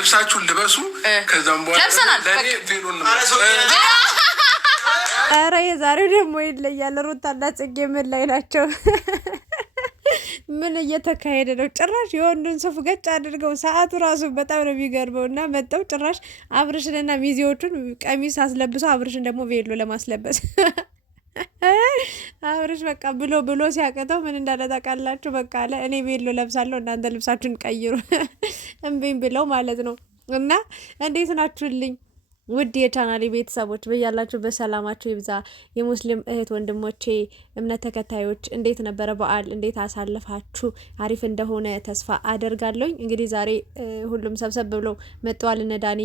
ልብሳችሁን ልበሱ። ከዛም በኋላ ለኔ ቬሎን ኧረ የዛሬው ደግሞ ይለያል። ሩታና ጽጌ ምን ላይ ናቸው? ምን እየተካሄደ ነው? ጭራሽ የወንዱን ሱፍ ገጭ አድርገው ሰዓቱ ራሱ በጣም ነው የሚገርመው። እና መጠው ጭራሽ አብርሽንና ሚዜዎቹን ቀሚስ አስለብሰው አብርሽን ደግሞ ቬሎ ለማስለበስ አብርሽ በቃ ብሎ ሲያቅተው ምን እንዳለ ታውቃላችሁ? በቃ አለ እኔ ቬሎ ለብሳለሁ እናንተ ልብሳችሁን ቀይሩ እምቢኝ ብለው ማለት ነው። እና እንዴት ናችሁልኝ ውድ የቻናሌ ቤተሰቦች? በያላችሁ በሰላማችሁ ይብዛ። የሙስሊም እህት ወንድሞቼ እምነት ተከታዮች እንዴት ነበረ በዓል? እንዴት አሳለፋችሁ? አሪፍ እንደሆነ ተስፋ አደርጋለሁኝ። እንግዲህ ዛሬ ሁሉም ሰብሰብ ብለው መጥተዋል። እነ ዳኒ፣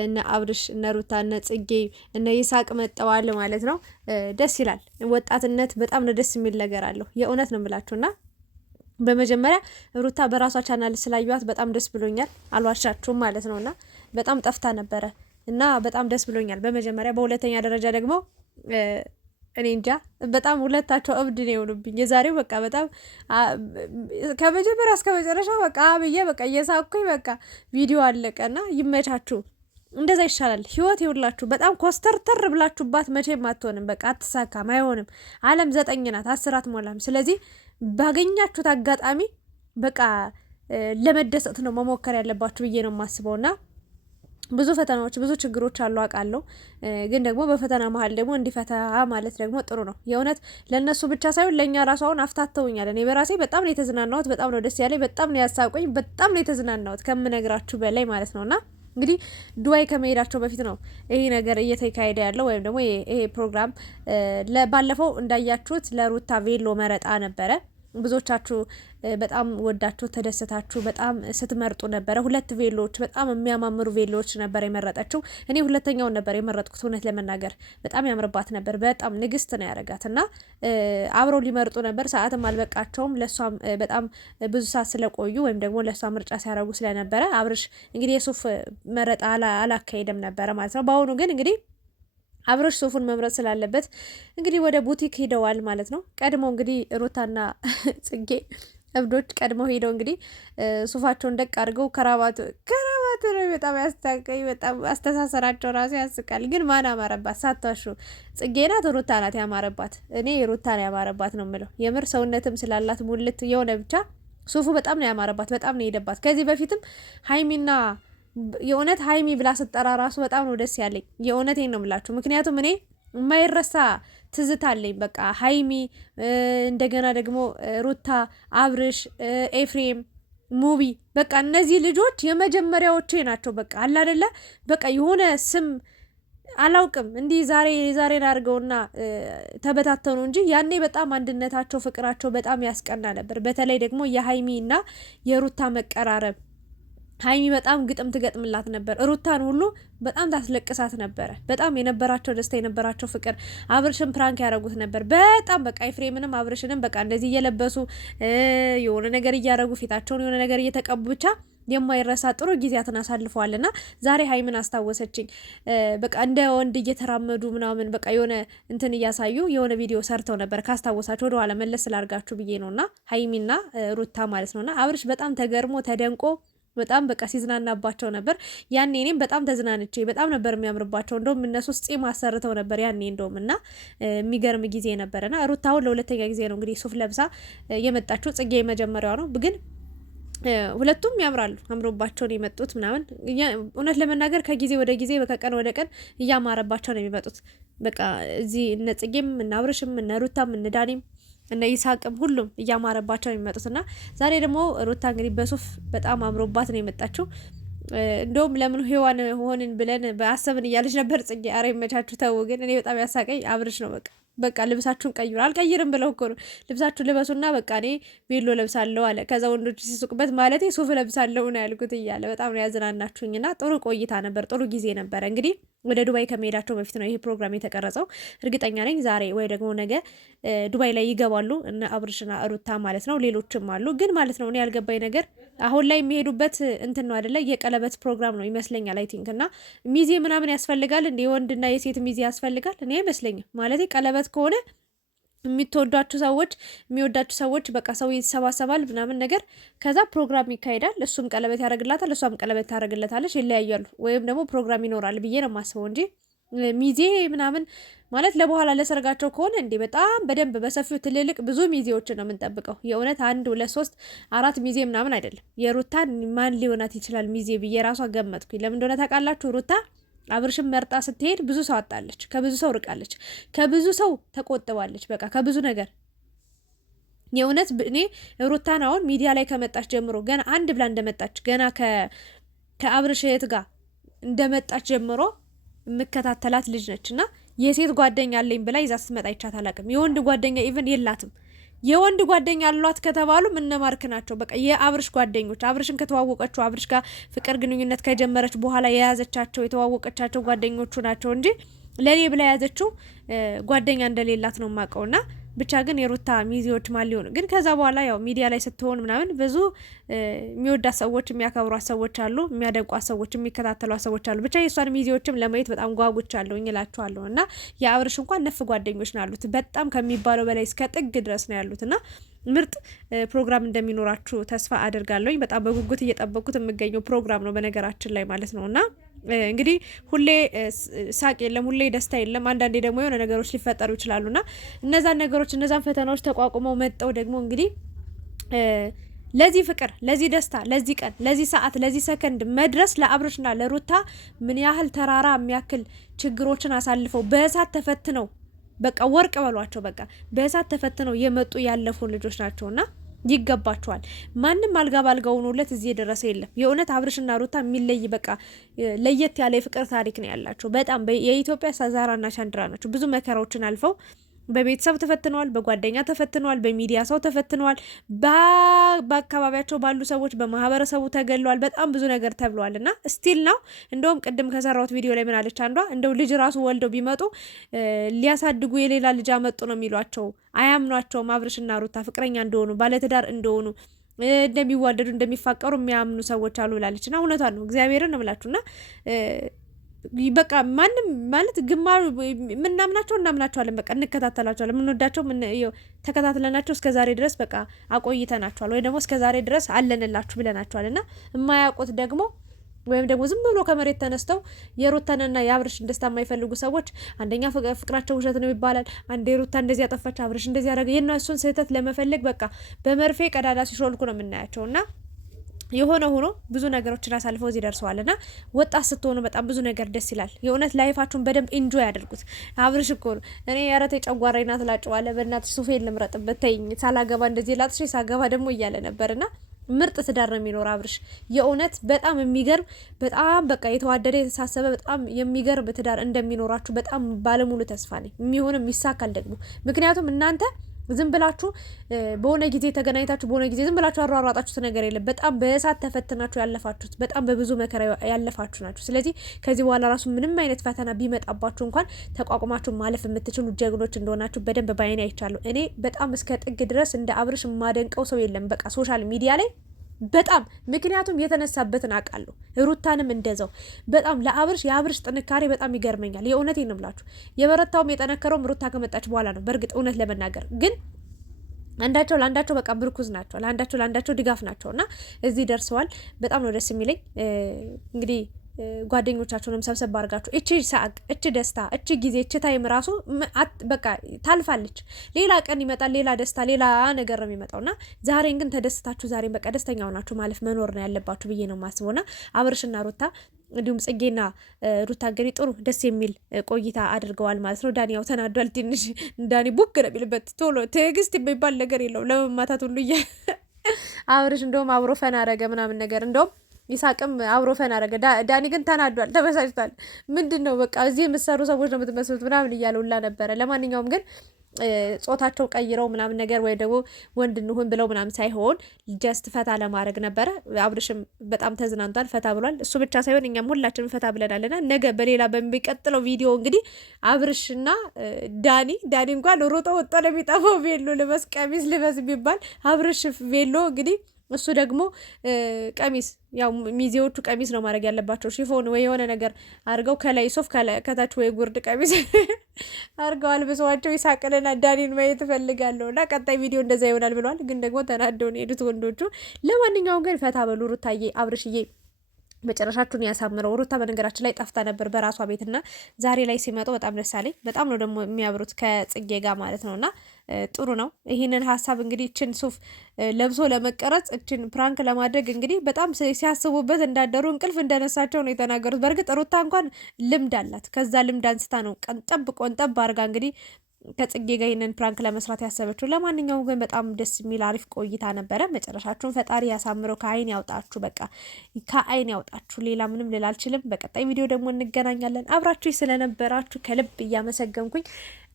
እነ አብርሽ፣ እነ ሩታ፣ እነ ጽጌ፣ እነ ይሳቅ መጥተዋል ማለት ነው። ደስ ይላል። ወጣትነት በጣም ነው ደስ የሚል ነገር አለው። የእውነት ነው የምላችሁና በመጀመሪያ ሩታ በራሷ ቻናል ስላዩዋት በጣም ደስ ብሎኛል። አልዋሻችሁም ማለት ነውና በጣም ጠፍታ ነበረ እና በጣም ደስ ብሎኛል በመጀመሪያ። በሁለተኛ ደረጃ ደግሞ እኔ እንጃ በጣም ሁለታቸው እብድ ነው የሆኑብኝ የዛሬው። በቃ በጣም ከመጀመሪያ እስከ መጨረሻ በቃ ብዬ በቃ እየሳኩኝ በቃ ቪዲዮ አለቀና ይመቻችሁ። እንደዛ ይሻላል ህይወት ይውላችሁ። በጣም ኮስተርተር ብላችሁባት መቼም አትሆንም። በቃ አትሳካም፣ አይሆንም። ዓለም 9 ናት፣ 10 አትሞላም። ስለዚህ ባገኛችሁት አጋጣሚ በቃ ለመደሰት ነው መሞከር ያለባችሁ ብዬ ነው የማስበውና ብዙ ፈተናዎች ብዙ ችግሮች አሉ አውቃለሁ። ግን ደግሞ በፈተና መሀል ደግሞ እንዲፈታ ማለት ደግሞ ጥሩ ነው። የእውነት ለእነሱ ብቻ ሳይሆን ለእኛ ራሱ አሁን አፍታተውኛል። እኔ በራሴ በጣም ነው የተዝናናሁት። በጣም ነው ደስ ያለኝ። በጣም ነው ያሳቆኝ። በጣም ነው የተዝናናሁት ከምነግራችሁ በላይ ማለት ነውና እንግዲህ ዱባይ ከመሄዳቸው በፊት ነው ይሄ ነገር እየተካሄደ ያለው ወይም ደግሞ ይሄ ፕሮግራም። ባለፈው እንዳያችሁት ለሩታ ቬሎ መረጣ ነበረ። ብዙዎቻችሁ በጣም ወዳችሁ ተደሰታችሁ። በጣም ስትመርጡ ነበረ። 2 ቬሎዎች በጣም የሚያማምሩ ቬሎዎች ነበር የመረጠችው። እኔ ሁለተኛውን ነበር የመረጥኩት። እውነት ለመናገር በጣም ያምርባት ነበር። በጣም ንግስት ነው ያደረጋት እና አብረው ሊመርጡ ነበር። ሰዓትም አልበቃቸውም። ለሷም በጣም ብዙ ሰዓት ስለቆዩ ወይም ደግሞ ለሷ ምርጫ ሲያደርጉ ስለነበረ አብርሽ እንግዲህ የሱፍ መረጣ አላካሄደም ነበረ ማለት ነው። በአሁኑ ግን እንግዲህ አብርሽ ሱፉን መምረጥ ስላለበት እንግዲህ ወደ ቡቲክ ሄደዋል ማለት ነው። ቀድሞ እንግዲህ ሩታና ጽጌ እብዶች ቀድሞ ሄደው እንግዲህ ሱፋቸውን ደቅ አድርገው ከራባቱ ነው በጣም ያስታቀይ። በጣም አስተሳሰራቸው ራሱ ያስቃል። ግን ማን አማረባት? ሳታሹ ጽጌ ናት ሩታ ናት ያማረባት? እኔ ሩታ ነው ያማረባት ነው የምለው። የምር ሰውነትም ስላላት ሙልት የሆነ ብቻ ሱፉ በጣም ነው ያማረባት። በጣም ነው የሄደባት። ከዚህ በፊትም ሀይሚና የእውነት ሀይሚ ብላ ስትጠራ ራሱ በጣም ነው ደስ ያለኝ። የእውነቴን ነው የምላችሁ። ምክንያቱም እኔ የማይረሳ ትዝታ አለኝ። በቃ ሀይሚ፣ እንደገና ደግሞ ሩታ፣ አብርሽ፣ ኤፍሬም፣ ሙቢ በቃ እነዚህ ልጆች የመጀመሪያዎቼ ናቸው። በቃ አለ አይደለ በቃ የሆነ ስም አላውቅም እንዲህ ዛሬን አድርገውና ተበታተኑ እንጂ ያኔ በጣም አንድነታቸው ፍቅራቸው በጣም ያስቀና ነበር። በተለይ ደግሞ የሀይሚ እና የሩታ መቀራረብ ሀይሚ በጣም ግጥም ትገጥምላት ነበር። ሩታን ሁሉ በጣም ታስለቅሳት ነበረ። በጣም የነበራቸው ደስታ የነበራቸው ፍቅር። አብርሽን ፕራንክ ያደረጉት ነበር በጣም በቃ ኤፍሬምንም አብርሽንም በቃ እንደዚህ እየለበሱ የሆነ ነገር እያደረጉ ፊታቸውን የሆነ ነገር እየተቀቡ ብቻ የማይረሳ ጥሩ ጊዜያትን አሳልፈዋልና ዛሬ ሀይምን አስታወሰችኝ። በቃ እንደ ወንድ እየተራመዱ ምናምን በቃ የሆነ እንትን እያሳዩ የሆነ ቪዲዮ ሰርተው ነበር። ካስታወሳችሁ ወደ ኋላ መለስ ስላርጋችሁ ብዬ ነውና ሀይሚና ሩታ ማለት ነውና አብርሽ በጣም ተገርሞ ተደንቆ በጣም በቃ ሲዝናናባቸው ነበር። ያኔ እኔም በጣም ተዝናንቼ በጣም ነበር የሚያምርባቸው። እንደውም እነሱ ጺም አሰርተው ነበር ያኔ እንደውም እና የሚገርም ጊዜ ነበረና ሩታ አሁን ለሁለተኛ ጊዜ ነው እንግዲህ ሱፍ ለብሳ የመጣችው። ጽጌ የመጀመሪያው ነው ግን ሁለቱም ያምራሉ። አምሮባቸው ነው የመጡት ምናምን። እውነት ለመናገር ከጊዜ ወደ ጊዜ ከቀን ወደ ቀን እያማረባቸው ነው የሚመጡት። በቃ እዚህ እነ ጽጌም እነ አብርሽም እነ ሩታም እነ ዳኒም እና ይሳቅም ሁሉም እያማረባቸው ነው የሚመጡትና ዛሬ ደግሞ ሩታ እንግዲህ በሱፍ በጣም አምሮባት ነው የመጣችው። እንደውም ለምን ሔዋን ሆንን ብለን በአሰብን እያለች ነበር ጽጌ። አረ ይመቻችሁ ተው። ግን እኔ በጣም ያሳቀኝ አብርሽ ነው። በቃ ልብሳችሁን ቀይሩ። አልቀይርም ብለው እኮ ነው። ልብሳችሁን ልበሱና በቃ እኔ ቬሎ ለብሳለሁ አለ። ከዛ ወንዶች ሲሱቁበት ማለቴ ሱፍ ለብሳለሁ ነው ያልኩት እያለ በጣም ነው ያዝናናችሁኝና ጥሩ ቆይታ ነበር፣ ጥሩ ጊዜ ነበረ። እንግዲህ ወደ ዱባይ ከመሄዳቸው በፊት ነው ይሄ ፕሮግራም የተቀረጸው። እርግጠኛ ነኝ ዛሬ ወይ ደግሞ ነገ ዱባይ ላይ ይገባሉ እነ አብርሽና ሩታ ማለት ነው። ሌሎችም አሉ ግን ማለት ነው እኔ ያልገባኝ ነገር አሁን ላይ የሚሄዱበት እንትን ነው አይደለ? የቀለበት ፕሮግራም ነው ይመስለኛል አይ ቲንክ። እና ሚዜ ምናምን ያስፈልጋል እንደ የወንድና የሴት ሚዜ ያስፈልጋል? እኔ አይመስለኝም። ማለቴ ቀለበት ከሆነ የሚወዳችሁ ሰዎች በቃ ሰው ይሰባሰባል ምናምን ነገር። ከዛ ፕሮግራም ይካሄዳል። እሱም ቀለበት ያደርግላታል፣ እሷም ቀለበት ታደርግለታለች። ይለያያሉ። ወይም ደግሞ ፕሮግራም ይኖራል ብዬ ነው የማስበው እንጂ ሚዜ ምናምን ማለት ለበኋላ ለሰርጋቸው ከሆነ እንዴ በጣም በደንብ በሰፊው ትልልቅ ብዙ ሚዜዎችን ነው የምንጠብቀው። የእውነት 1 2 3 4 ሚዜ ምናምን አይደለም። የሩታን ማን ሊሆናት ይችላል ሚዜ ብዬ ራሷ ገመትኩኝ። ለምን እንደሆነ ታውቃላችሁ? ሩታ አብርሽም መርጣ ስትሄድ ብዙ ሰው አጣለች፣ ከብዙ ሰው ርቃለች፣ ከብዙ ሰው ተቆጥባለች። በቃ ከብዙ ነገር የእውነት እኔ ሩታን አሁን ሚዲያ ላይ ከመጣች ጀምሮ ገና አንድ ብላ እንደመጣች ገና ከአብርሽ እህት ጋር እንደመጣች ጀምሮ የምከታተላት ልጅ ነች እና የሴት ጓደኛ አለኝ ብላ ይዛ ስትመጣ ይቻት አላውቅም። የወንድ ጓደኛ ኢቭን የላትም። የወንድ ጓደኛ አሏት ከተባሉ እነማርክ ናቸው። በቃ የአብርሽ ጓደኞች አብርሽን ከተዋወቀችው አብርሽ ጋር ፍቅር ግንኙነት ከጀመረች በኋላ የያዘቻቸው የተዋወቀቻቸው ጓደኞቹ ናቸው እንጂ ለኔ ብላ የያዘችው ጓደኛ እንደሌላት ነው የማውቀውና ብቻ ግን የሩታ ሚዜዎች ማን ሊሆኑ ግን ከዛ በኋላ ያው ሚዲያ ላይ ስትሆን ምናምን ብዙ የሚወዳት ሰዎች የሚያከብሯት ሰዎች አሉ፣ የሚያደንቋት ሰዎች የሚከታተሏት ሰዎች አሉ። ብቻ የእሷን ሚዜዎችም ለማየት በጣም ጓጉቻለሁ እላችኋለሁ። እና የአብርሽ እንኳን ነፍ ጓደኞች ነው ያሉት፣ በጣም ከሚባለው በላይ እስከ ጥግ ድረስ ነው ያሉት። እና ምርጥ ፕሮግራም እንደሚኖራችሁ ተስፋ አድርጋለሁኝ። በጣም በጉጉት እየጠበቁት የምገኘው ፕሮግራም ነው በነገራችን ላይ ማለት ነው። እና እንግዲህ ሁሌ ሳቅ የለም፣ ሁሌ ደስታ የለም። አንዳንዴ ደግሞ የሆነ ነገሮች ሊፈጠሩ ይችላሉና እነዛን ነገሮች እነዛን ፈተናዎች ተቋቁመው መጠው ደግሞ እንግዲህ ለዚህ ፍቅር፣ ለዚህ ደስታ፣ ለዚህ ቀን፣ ለዚህ ሰዓት፣ ለዚህ ሰከንድ መድረስ ለአብርሽና ለሩታ ምን ያህል ተራራ የሚያክል ችግሮችን አሳልፈው በእሳት ተፈትነው በቃ ወርቅ በሏቸው። በቃ በእሳት ተፈትነው የመጡ ያለፉ ልጆች ናቸውና ይገባቸዋል። ማንም አልጋ ባልጋ ሆኖለት እዚህ የደረሰ የለም። የእውነት አብርሽና ሩታ የሚለይ በቃ ለየት ያለ የፍቅር ታሪክ ነው ያላቸው። በጣም የኢትዮጵያ ሳዛራና ቻንድራ ናቸው። ብዙ መከራዎችን አልፈው በቤተሰብ ተፈትነዋል፣ በጓደኛ ተፈትነዋል፣ በሚዲያ ሰው ተፈትነዋል፣ በአካባቢያቸው ባሉ ሰዎች በማህበረሰቡ ተገለዋል። በጣም ብዙ ነገር ተብለዋል እና ስቲል ነው። እንደውም ቅድም ከሰራሁት ቪዲዮ ላይ ምን አለች አንዷ፣ እንደው ልጅ ራሱ ወልደው ቢመጡ ሊያሳድጉ የሌላ ልጅ አመጡ ነው የሚሏቸው። አያምኗቸውም። አብርሽና ሩታ ፍቅረኛ እንደሆኑ ባለትዳር እንደሆኑ እንደሚዋደዱ እንደሚፋቀሩ የሚያምኑ ሰዎች አሉ ብላለች። እና እውነቷን ነው። እግዚአብሔርን ነው ብላችሁና በቃ ማንም ማለት ግማሩ ምናምናቸው እናምናቸዋለን። በቃ እንከታተላቸዋለን። ምንወዳቸው ተከታትለናቸው እስከ ዛሬ ድረስ በቃ አቆይተናቸዋል፣ ወይ ደግሞ እስከ ዛሬ ድረስ አለንላችሁ ብለናቸዋል። እና የማያውቁት ደግሞ ወይም ደግሞ ዝም ብሎ ከመሬት ተነስተው የሩታንና የአብርሽን ደስታ የማይፈልጉ ሰዎች አንደኛ ፍቅራቸው ውሸት ነው ይባላል። አንዴ ሩታ እንደዚህ ያጠፋች፣ አብርሽ እንደዚህ ያደረገ የእነሱን ስህተት ለመፈለግ በቃ በመርፌ ቀዳዳ ሲሾልኩ ነው የምናያቸው። እና የሆነ ሆኖ ብዙ ነገሮችን አሳልፈው እዚህ ደርሰዋል። እና ወጣት ስትሆኑ በጣም ብዙ ነገር ደስ ይላል። የእውነት ላይፋችሁን በደንብ ኢንጆይ ያደርጉት። አብርሽ እኮ ነው እኔ ያረተ ጨጓራይና ትላጨዋለ በእናትሽ ሱፌን ልምረጥበት ተይኝ፣ ሳላገባ እንደዚህ ላጥሽ ሳገባ ደግሞ እያለ ነበርና ምርጥ ትዳር ነው የሚኖር አብርሽ። የእውነት በጣም የሚገርም በጣም በቃ የተዋደደ የተሳሰበ በጣም የሚገርም ትዳር እንደሚኖራችሁ በጣም ባለሙሉ ተስፋ ነኝ። የሚሆንም ይሳካል ደግሞ ምክንያቱም እናንተ ዝም ብላችሁ በሆነ ጊዜ ተገናኝታችሁ በሆነ ጊዜ ዝም ብላችሁ አሯሯጣችሁት ነገር የለም። በጣም በእሳት ተፈትናችሁ ያለፋችሁት በጣም በብዙ መከራ ያለፋችሁ ናችሁ። ስለዚህ ከዚህ በኋላ ራሱ ምንም አይነት ፈተና ቢመጣባችሁ እንኳን ተቋቁማችሁ ማለፍ የምትችሉ ጀግኖች እንደሆናችሁ በደንብ ባይኔ አይቻለሁ። እኔ በጣም እስከ ጥግ ድረስ እንደ አብርሽ የማደንቀው ሰው የለም በቃ ሶሻል ሚዲያ ላይ በጣም ምክንያቱም የተነሳበትን አውቃለሁ። ሩታንም እንደዛው በጣም የአብርሽ ጥንካሬ በጣም ይገርመኛል። የእውነቴን ነው የምላችሁ። የበረታውም የጠነከረውም ሩታ ከመጣች በኋላ ነው። በእርግጥ እውነት ለመናገር ግን አንዳቸው ለአንዳቸው በቃ ብርኩዝ ናቸው። ለአንዳቸው ድጋፍ ናቸው እና እዚህ ደርሰዋል። በጣም ነው ደስ የሚለኝ። እንግዲህ ጓደኞቻቸውንም ሰብሰብ አድርጋችሁ እቺ ሳቅ፣ እቺ ደስታ፣ እቺ ጊዜ፣ እቺ ታይም ራሱ በቃ ታልፋለች። ሌላ ቀን ይመጣል፣ ሌላ ደስታ፣ ሌላ ነገር ነው የሚመጣውና ዛሬን ግን ተደስታችሁ ዛሬን በቃ ደስተኛ ሆናችሁ ማለፍ መኖር ነው ያለባችሁ ብዬ ነው የማስበውና አብርሽና ሩታ እንዲሁም ጽጌና ሩታ እንግዲህ ጥሩ ደስ የሚል ቆይታ አድርገዋል ማለት ነው። ዳኒ ያው ተናዷል ትንሽ። ዳኒ ቡክ ነው የሚልበት ቶሎ ትዕግስት የሚባል ነገር የለውም ለመማታት ሁሉ አብርሽ እንደውም አብሮ ፈን አረገ ምናምን ነገር እንደውም ይሳቅም አብሮ ፈን አረገ። ዳኒ ግን ተናዷል፣ ተበሳጭቷል። ምንድን ነው በቃ እዚህ የምትሰሩ ሰዎች ነው የምትመስሉት ምናምን እያለውላ ነበረ። ለማንኛውም ግን ጾታቸው ቀይረው ምናምን ነገር ወይ ደግሞ ወንድ እንሁን ብለው ምናምን ሳይሆን ጀስት ፈታ ለማድረግ ነበረ። አብርሽም በጣም ተዝናንቷል፣ ፈታ ብሏል። እሱ ብቻ ሳይሆን እኛም ሁላችንም ፈታ ብለናልና ነገ በሌላ በሚቀጥለው ቪዲዮ እንግዲህ አብርሽና ዳኒ እንኳን ሮጦ ወጥቶ ለሚጠፋው ቬሎ ልበስ ቀሚስ ልበስ ቢባል አብርሽ ቬሎ እንግዲህ እሱ ደግሞ ቀሚስ ያው ሚዜዎቹ ቀሚስ ነው ማድረግ ያለባቸው፣ ሽፎን ወይ የሆነ ነገር አድርገው ከላይ ሱፍ ከታች ወይ ጉርድ ቀሚስ አድርገው አልብሰዋቸው ይሳቅንና ዳኒን ማየት እፈልጋለሁ እና ቀጣይ ቪዲዮ እንደዛ ይሆናል ብለዋል። ግን ደግሞ ተናደውን ሄዱት ወንዶቹ። ለማንኛውም ግን ፈታ በሉ ሩታዬ፣ አብርሽዬ መጨረሻችሁን ያሳምረው። ሩታ በነገራችን ላይ ጠፍታ ነበር በራሷ ቤትና ዛሬ ላይ ሲመጡ በጣም ደስ አለኝ። በጣም ነው ደግሞ የሚያብሩት ከጽጌ ጋር ማለት ነውና ጥሩ ነው። ይህንን ሀሳብ እንግዲህ እችን ሱፍ ለብሶ ለመቀረጽ እችን ፕራንክ ለማድረግ እንግዲህ በጣም ሲያስቡበት እንዳደሩ እንቅልፍ እንደነሳቸው ነው የተናገሩት። በእርግጥ ሩታ እንኳን ልምድ አላት። ከዛ ልምድ አንስታ ነው ቆንጠብ አድርጋ እንግዲህ ከጽጌ ጋር ይህንን ፕራንክ ለመስራት ያሰበችው። ለማንኛውም ግን በጣም ደስ የሚል አሪፍ ቆይታ ነበረ። መጨረሻችሁን ፈጣሪ ያሳምረው፣ ከአይን ያውጣችሁ፣ በቃ ከአይን ያውጣችሁ። ሌላ ምንም ልል አልችልም። በቀጣይ ቪዲዮ ደግሞ እንገናኛለን። አብራችሁ ስለነበራችሁ ከልብ እያመሰገንኩኝ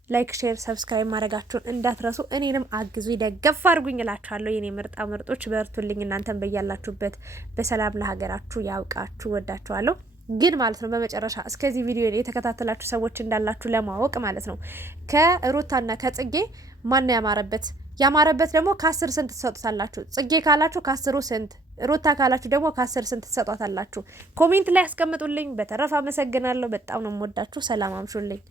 ላይክ፣ ሼር፣ ሰብስክራይብ ማድረጋችሁን እንዳትረሱ። እኔንም አግዙ ደገፍ አድርጉኝ እላችኋለሁ። የኔ ምርጣ ምርጦች በርቱልኝ። እናንተን በያላችሁበት በሰላም ለሀገራችሁ ያውቃችሁ። ወዳችኋለሁ። ግን ማለት ነው በመጨረሻ እስከዚህ ቪዲዮ የተከታተላችሁ ሰዎች እንዳላችሁ ለማወቅ ማለት ነው ከሩታና ከጽጌ ማን ያማረበት ደግሞ ከ10 ስንት ትሰጡታላችሁ? ጽጌ ካላችሁ ከ10 ስንት፣ ሩታ ካላችሁ ደግሞ ከ10 ስንት ትሰጧታላችሁ? ኮሜንት ላይ ያስቀምጡልኝ። በተረፈ አመሰግናለሁ። በጣም ነው የምወዳችሁ። ሰላም አምሹልኝ።